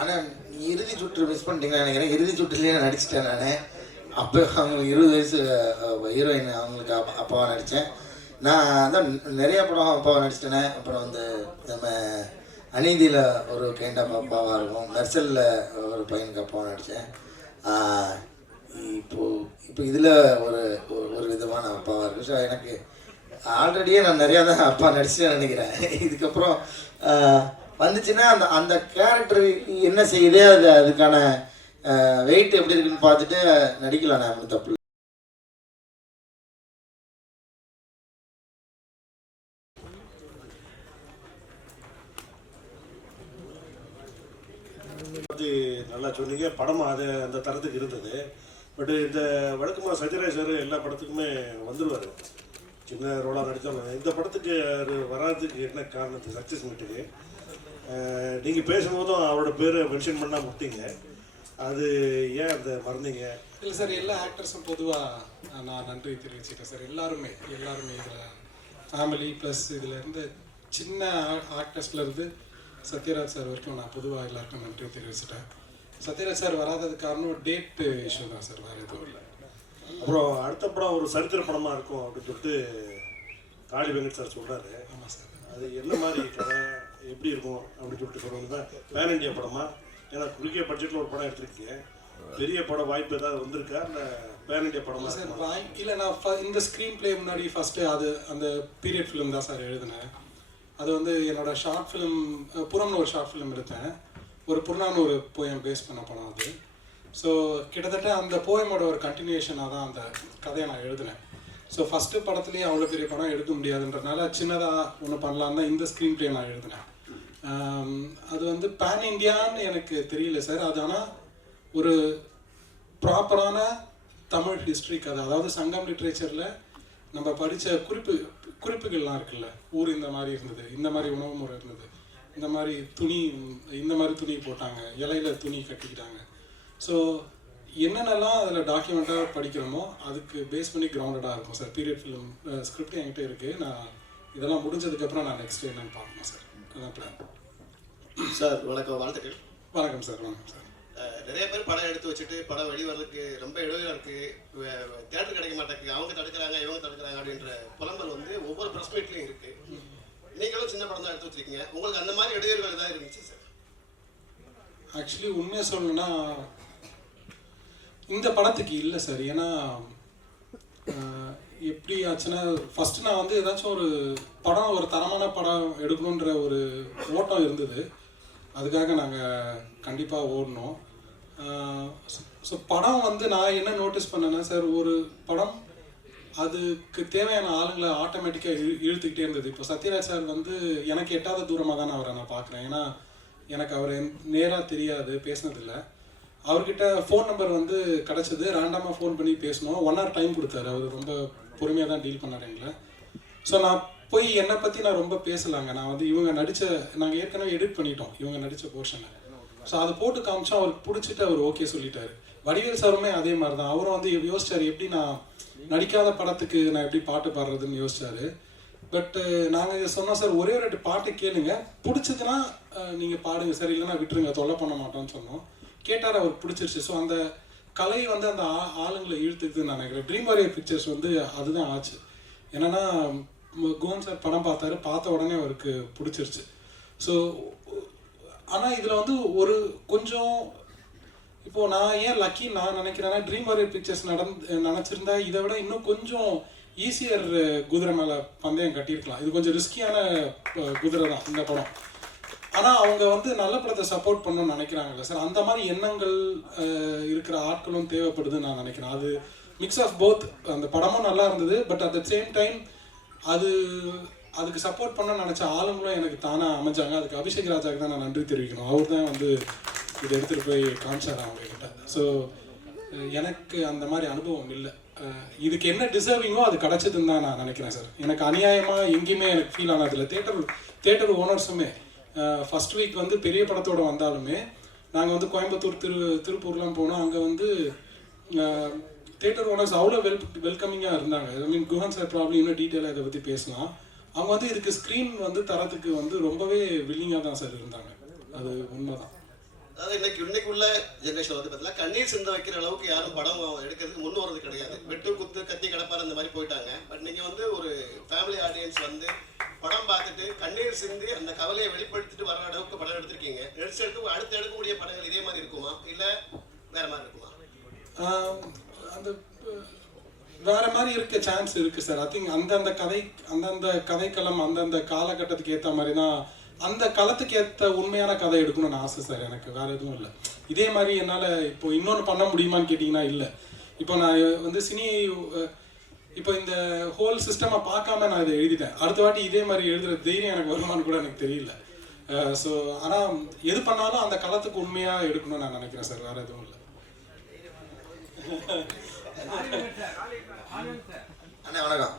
ஆனால் இறுதி சுற்று மிஸ் பண்ணிட்டீங்கன்னு நினைக்கிறேன். இறுதி சுற்றுலேயே நான் நடிச்சிட்டேன். நான் அப்போ அவங்களுக்கு 20 வயசு ஹீரோயின் அவங்களுக்கு அப்பாவாக நடித்தேன். நான் அதான் நிறையா படம் அப்பாவாக நடிச்சிட்டேனே. அப்புறம் வந்து நம்ம அநீதியில் ஒரு கைண்ட் ஆஃப் அப்பாவாக இருக்கும், மெர்சலில் ஒரு பையனுக்கு அப்பாவாக நடித்தேன். இப்போ இதில் ஒரு ஒரு விதமான அப்பாவாக இருக்குது. ஸோ எனக்கு ஆல்ரெடியே நான் நிறையா தான் அப்பா நடிச்சுட்டேன்னு நினைக்கிறேன். இதுக்கப்புறம் வந்துச்சுன்னா அந்த அந்த கேரக்டர் என்ன செய்யுதே அதுக்கான வெயிட் எப்படி இருக்குன்னு பார்த்துட்டு நடிக்கலாம். நான் ஒன்றும் தப்பு. நல்லா சொன்னீங்க. படம் அது அந்த தரத்துக்கு இருந்தது. பட் இந்த வழக்கமாக சத்யராஜ் சார் எல்லா படத்துக்குமே வந்துடுவார், சின்ன ரோலாக நடித்தாலும். இந்த படத்துக்கு வராதுக்கு என்ன காரணத்துக்கு சக்ஸஸ் மீட்டுக்கு நீங்கள் பேசும்போதும் அவரோட பேரை மென்ஷன் பண்ணால் முட்டிங்க, அது ஏன் அந்த மறந்தீங்க? இல்லை சார், எல்லா ஆக்டர்ஸும் பொதுவாக நான் நன்றி தெரிவிச்சுட்டேன் சார். எல்லாருமே இதில் ஃபேமிலி ப்ளஸ் இதில் இருந்து சின்ன ஆக்டர்ஸ்லேருந்து சத்யராஜ் சார் வரைக்கும் நான் பொதுவாக எல்லாருக்கும் நன்றி தெரிவிச்சுட்டேன். சத்யராஜ் சார் வராததுக்கு காரணம் டேட் இஷ்யூ தான் சார், வேறு எதுவும் இல்லை. அப்புறம் அடுத்த படம் ஒரு சரித்திர படமாக இருக்கும் அப்படின்னு சொல்லிட்டு காளி வெங்கட் சார் சொல்கிறாரு. ஆமாம் சார். அது என்ன மாதிரி கதை எப்படி இருக்கும் அப்படின்னு சொல்லிட்டு சொல்லுவாங்க தான். பேன் இண்டியா படமா? ஏன்னா குறுகிய பட்ஜெட்டில் ஒரு படம் எடுத்திருக்கீங்க, பெரிய படம் வாய்ப்பு ஏதாவது வந்திருக்கா இல்லை பேன் இண்டியா படமா சார்? இல்லை, நான் இந்த ஸ்க்ரீன் பிளே முன்னாடி ஃபஸ்ட்டு அந்த பீரியட் ஃபிலிம் தான் சார் எழுதினேன். அது வந்து என்னோட ஷார்ட் ஃபிலிம் புறம்னு ஒரு ஷார்ட் ஃபிலிம் எடுத்தேன், ஒரு புறநானூறு போயம் பேஸ் பண்ண படம் அது. ஸோ கிட்டத்தட்ட அந்த போயமோட ஒரு கண்டினியூஷனாக தான் அந்த கதையை நான் எழுதினேன். ஸோ ஃபஸ்ட்டு படத்துலேயே அவ்வளோ பெரிய படம் எடுக்க முடியாதுன்றதுனால சின்னதாக ஒன்று பண்ணலான்னு தான் இந்த ஸ்க்ரீன் பிளே நான் எழுதினேன். அது வந்து பேன் இண்டியான்னு எனக்கு தெரியல சார். அது ஆனால் ஒரு ப்ராப்பரான தமிழ் ஹிஸ்ட்ரி கதை. அதாவது சங்கம் லிட்ரேச்சரில் நம்ம படித்த குறிப்புகள்லாம் இருக்குல்ல, ஊர் இந்த மாதிரி இருந்தது, இந்த மாதிரி உணவு முறை இருந்தது, இந்த மாதிரி துணி போட்டாங்க, இலையில துணி கட்டிக்கிட்டாங்க. ஸோ என்னென்னலாம் அதில் டாக்குமெண்ட்டாக படிக்கிறோமோ அதுக்கு பேஸ் பண்ணி கிரவுண்டடாக இருக்கும் சார். பீரியட் ஃபிலிம் ஸ்கிரிப்ட் என்கிட்ட இருக்குது. நான் இதெல்லாம் முடிஞ்சதுக்கப்புறம் நான் நெக்ஸ்ட் என்னன்னு பார்க்கணும் சார். அதான் பிளான். சார் வணக்கம், வாழ்த்துக்கள். வணக்கம் சார். வணக்கம் சார். நிறைய பேர் படம் எடுத்து வச்சுட்டு படம் வெளிவரதுக்கு ரொம்ப இடைவெளியாக இருக்குது, தேட்டர் கிடைக்க மாட்டேங்குது, அவங்க தடுக்கிறாங்க இவங்க தடுக்கிறாங்க அப்படின்ற புலம்பல் வந்து ஒவ்வொரு ப்ரெஸ் மீட்லையும் இருக்குது. நீங்களும் சின்ன படம் தான் எடுத்து வச்சுருக்கீங்க, உங்களுக்கு அந்த மாதிரி இடைவெளிகள் தான் இருந்துச்சு சார்? ஆக்சுவலி உண்மையாக சொல்லணும்னா இந்த படத்துக்கு இல்லை சார். ஏன்னா எப்படி ஆச்சுன்னா, ஃபஸ்ட்டு நான் வந்து ஏதாச்சும் ஒரு படம், ஒரு தரமான படம் எடுக்கணுன்ற ஒரு ஓட்டம் இருந்தது. அதுக்காக நாங்கள் கண்டிப்பாக ஓடணும். ஸோ படம் வந்து நான் என்ன நோட்டீஸ் பண்ணேன்னா சார், ஒரு படம் அதுக்கு தேவையான ஆளுங்களை ஆட்டோமேட்டிக்காக இழுத்துக்கிட்டே இருந்தது. இப்போ சத்யராஜ் சார் வந்து எனக்கு எட்டாத தூரமாக தான் அவரை நான் பார்க்குறேன். ஏன்னா எனக்கு அவரை நேராக தெரியாது, பேசினதில்லை. அவர்கிட்ட ஃபோன் நம்பர் வந்து கிடச்சிது, ரேண்டமாக ஃபோன் பண்ணி பேசணும். 1 hour டைம் கொடுத்தாரு. அவர் ரொம்ப பொறுமையாக தான் டீல் பண்ணார் எங்களை. ஸோ நான் போய் என்னை பற்றி நான் ரொம்ப பேசலாங்க. நான் வந்து இவங்க நாங்கள் ஏற்கனவே எடிட் பண்ணிட்டோம் இவங்க நடித்த போர்ஷனை. ஸோ அதை போட்டு காமிச்சா அவருக்கு பிடிச்சிட்டு அவர் ஓகே சொல்லிட்டாரு. வடிவேல் சாருமே அதே மாதிரி தான். அவரும் வந்து யோசிச்சார், எப்படி நான் நடிக்காத படத்துக்கு நான் எப்படி பாட்டு பாடுறதுன்னு யோசிச்சாரு. பட்டு நாங்கள் சொன்னோம் சார், ஒரே ஒரு பாட்டு கேளுங்க, பிடிச்சதுன்னா நீங்கள் பாடுங்க சார், இல்லைன்னா விட்டுருங்க, தொல்லை பண்ண மாட்டோம்னு சொன்னோம். கேட்டார், அவருக்கு பிடிச்சிருச்சு. ஸோ அந்த கலை வந்து அந்த ஆளுங்களை இழுத்துக்குதுன்னு நான் நினைக்கிறேன். ட்ரீம் வாரியர் பிக்சர்ஸ் வந்து அதுதான் ஆச்சு. என்னென்னா கோவன் சார் படம் பார்த்தாரு, பார்த்த உடனே அவருக்கு பிடிச்சிருச்சு. ஸோ ஆனால் இதில் வந்து ஒரு கொஞ்சம் இப்போது நான் ஏன் லக்கி நான் நினைக்கிறேன்னா, ட்ரீம் வாரியர் பிக்சர்ஸ் நினச்சிருந்தா இதை விட இன்னும் கொஞ்சம் ஈஸியர் குதிரை மேலே பந்தயம் கட்டியிருக்கலாம். இது கொஞ்சம் ரிஸ்கியான குதிரை தான் இந்த படம். ஆனால் அவங்க வந்து நல்ல படத்தை சப்போர்ட் பண்ணணும்னு நினைக்கிறாங்கல்ல சார், அந்த மாதிரி எண்ணங்கள் இருக்கிற ஆட்களும் தேவைப்படுதுன்னு நான் நினைக்கிறேன். அது மிக்ஸ் ஆஃப் போத். அந்த படமும் நல்லா இருந்தது, but at the same time அதுக்கு சப்போர்ட் பண்ணணும்னு நினச்ச ஆளுங்களும் எனக்கு தானாக அமைஞ்சாங்க. அதுக்கு அபிஷேக் ராஜாவுக்கு தான் நான் நன்றி தெரிவிக்கணும். அவர் தான் வந்து இதை எடுத்துகிட்டு போய் காமிச்சார் அவங்கக்கிட்ட. ஸோ எனக்கு அந்த மாதிரி அனுபவம் இல்லை. இதுக்கு என்ன டிசர்விங்கோ அது கிடச்சதுன்னு தான் நான் நினைக்கிறேன் சார். எனக்கு அநியாயமாக எங்கேயுமே எனக்கு ஃபீல் ஆனதில்லை. தேட்டர் ஓனர்ஸுமே ஃபஸ்ட் வீக் வந்து பெரிய படத்தோடு வந்தாலுமே நாங்கள் வந்து கோயம்புத்தூர் திருப்பூர்லாம் போனோம். அங்கே வந்து தேட்டர் ஓனர்ஸ் அவ்வளோ வெல்கமிங்காக இருந்தாங்க. ஐ மீன் குஹன் சார் ப்ராப்ளம் இன்னும் டீட்டெயிலாக இதை பற்றி பேசலாம். அவங்க வந்து இதுக்கு ஸ்க்ரீன் வந்து தரத்துக்கு வந்து ரொம்பவே வில்லிங்காக தான் சார் இருந்தாங்க. அது உண்மை தான். அதாவது இன்னைக்கு உள்ள ஜென்ரேஷன் வந்து பார்த்தீங்கன்னா கண்ணீர் சிந்த வைக்கிற அளவுக்கு யாரும் படம் எடுக்கிறதுக்கு முன் வரது கிடையாது. வெட்டு குத்து கத்தி கடப்பார் அந்த மாதிரி போயிட்டாங்க. பட் நீங்கள் வந்து ஒரு ஃபேமிலி ஆடியன்ஸ் வந்து படம் பார்த்துட்டு கண்ணீர் சிந்தி அந்த கவலையை வெளிப்படுத்திட்டு வர அளவுக்கு படம் எடுத்திருக்கீங்க. எடுத்து அடுத்து எடுக்கக்கூடிய படங்கள் இதே மாதிரி இருக்குமா இல்லை வேற மாதிரி இருக்குமா? அந்த வேற மாதிரி இருக்க சான்ஸ் இருக்கு சார். ஐ திங்க் அந்தந்த கதைக்களம் அந்தந்த காலகட்டத்துக்கு ஏற்ற மாதிரி தான் அந்த களத்துக்கு ஏற்ற உண்மையான கதை எடுக்கணும்னு ஆசை சார். எனக்கு வேற எதுவும் இல்லை. இதே மாதிரி என்னால் இப்போ இன்னொன்று பண்ண முடியுமான்னு கேட்டிங்கன்னா இல்லை. இப்போ நான் வந்து இப்போ இந்த ஹோல் சிஸ்டமை பார்க்காம நான் இதை எழுதிட்டேன். அடுத்த வாட்டி இதே மாதிரி எழுதுகிற தைரியம் எனக்கு வருமானு கூட எனக்கு தெரியல. ஸோ ஆனால் எது பண்ணாலும் அந்த களத்துக்கு உண்மையாக எடுக்கணும்னு நான் நினைக்கிறேன் சார். வேற எதுவும் இல்லை. அண்ணா வணக்கம்.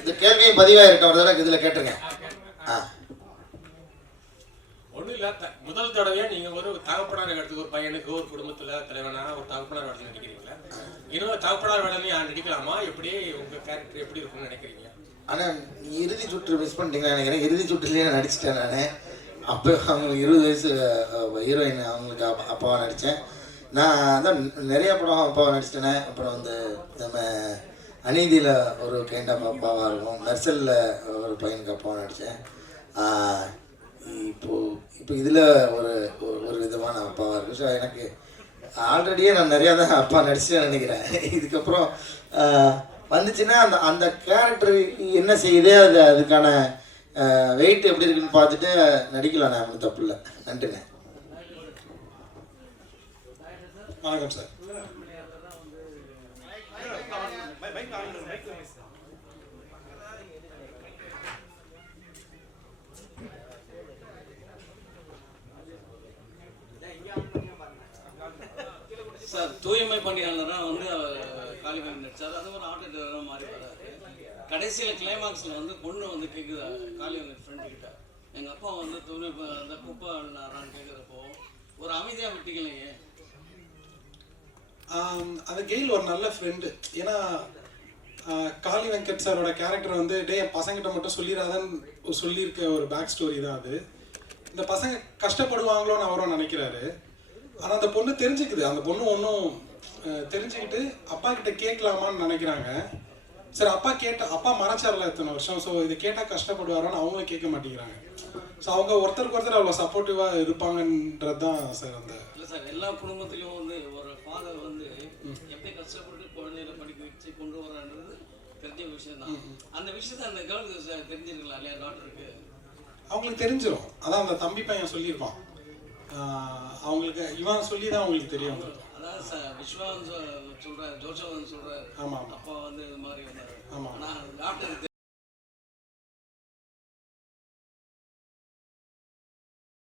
இந்த கேள்வியும் பதிவாக இருக்க ஒரு தடவை இதில் கேட்டுருங்க. ஒன்றும் இல்லை, முதல் தடவையா நீங்கள் ஒரு தகப்பனார் இடத்துக்கு ஒரு பையனுக்கு ஒரு குடும்பத்தில் தலைவனாக ஒரு தகப்பனார் இடத்துல நடிக்கிறீங்களா? இன்னும் தகப்பனார் வேலையும் நடிக்கலாமா? எப்படி உங்கள் கேரக்டர் எப்படி இருக்குன்னு நினைக்கிறீங்க? ஆனால் இறுதி சுற்று மிஸ் பண்ணிட்டீங்கன்னு நினைக்கிறேன். இறுதி சுற்றுலேயே நான் நடிச்சிட்டேன். நான் அப்போ அவங்களுக்கு 20 வயசு ஹீரோயின் அவங்களுக்கு அப்பாவாக நடித்தேன். நான் தான் நிறைய படம் அப்பாவாக நடிச்சிட்டேனே. அப்புறம் வந்து நம்ம அநீதியில் ஒரு கைண்ட் ஆஃப் அப்பாவாக இருக்கும். மெர்சலில் ஒரு பையனுக்கு அப்பாவாக நடித்தேன். இப்போ இதில் ஒரு விதமான அப்பாவாக இருக்குது. ஸோ எனக்கு ஆல்ரெடியே நான் நிறையா தான் அப்பா நடிச்சிட்டேன்னு நினைக்கிறேன். இதுக்கப்புறம் வந்துச்சுன்னா அந்த கேரக்டர் என்ன செய்யுது, அதுக்கான வெயிட் எப்படி இருக்குன்னு பார்த்துட்டு நடிக்கலாம். நான் ஒன்றும் தப்பு இல்லை. நன்றிண்ணே. வணக்கம் சார். சார் தூய்மை பணியாளராக வந்து காளிமணி நடிச்சார். அது ஒரு ஆட்டோ டிரைவராக மாறி வராரு. கடைசியில் கிளைமாக்ஸில் வந்து பொண்ணு வந்து கேட்குது காளிமணி ஃப்ரெண்டு கிட்ட, எங்கள் அப்பா வந்து தூய்மை அந்த குப்பை அண்ணாரான்னு கேட்குறப்போ ஒரு அமைதியாக விட்டீங்களே. அந்த கெயில் ஒரு நல்ல ஃப்ரெண்டு. ஏன்னா காளி வெங்கட் சாரோட கேரக்டர் வந்து என் பசங்கிட்ட மட்டும் சொல்லிடாதன்னு சொல்லியிருக்க ஒரு பேக் ஸ்டோரி தான் அது. இந்த பசங்க கஷ்டப்படுவாங்களோன்னு அவரும் நினைக்கிறாரு. ஆனால் அந்த பொண்ணு தெரிஞ்சுக்குது. அந்த பொண்ணு ஒன்றும் தெரிஞ்சுக்கிட்டு அப்பா கிட்ட கேட்கலாமான்னு நினைக்கிறாங்க. சரி அப்பா மறைச்சார்ல இத்தனை வருஷம். ஸோ இதை கேட்டால் கஷ்டப்படுவாரோன்னு அவங்களும் கேட்க மாட்டேங்கிறாங்க. ஸோ அவங்க ஒருத்தருக்கு ஒருத்தர் அவ்வளோ சப்போர்ட்டிவாக இருப்பாங்கன்றது தான் சார். அந்த இல்லை சார், எல்லா குடும்பத்திலையும் வந்து ஒரு ஃபாதர் வந்து எப்படி கஷ்டப்பட்டு குழந்தைகளை படிக்க வச்சு கொண்டு வரான்றது தெரிஞ்ச விஷயம் தான். அந்த விஷயத்த அந்த கேர்ளுக்கு தெரிஞ்சிருக்கலாம் இல்லையா? டாக்டருக்கு அவங்களுக்கு தெரிஞ்சிடும். அதான் அந்த தம்பி பையன் சொல்லியிருப்பான். அவங்களுக்கு இவன் சொல்லி தான் அவங்களுக்கு தெரிய வந்துருக்கும். அதான் சார் விஸ்வான்னு சொல்கிறார், ஜோசவன் சொல்கிறார். ஆமாம் அப்பா வந்து இது மாதிரி வந்தார். ஆமாம். ஆனால்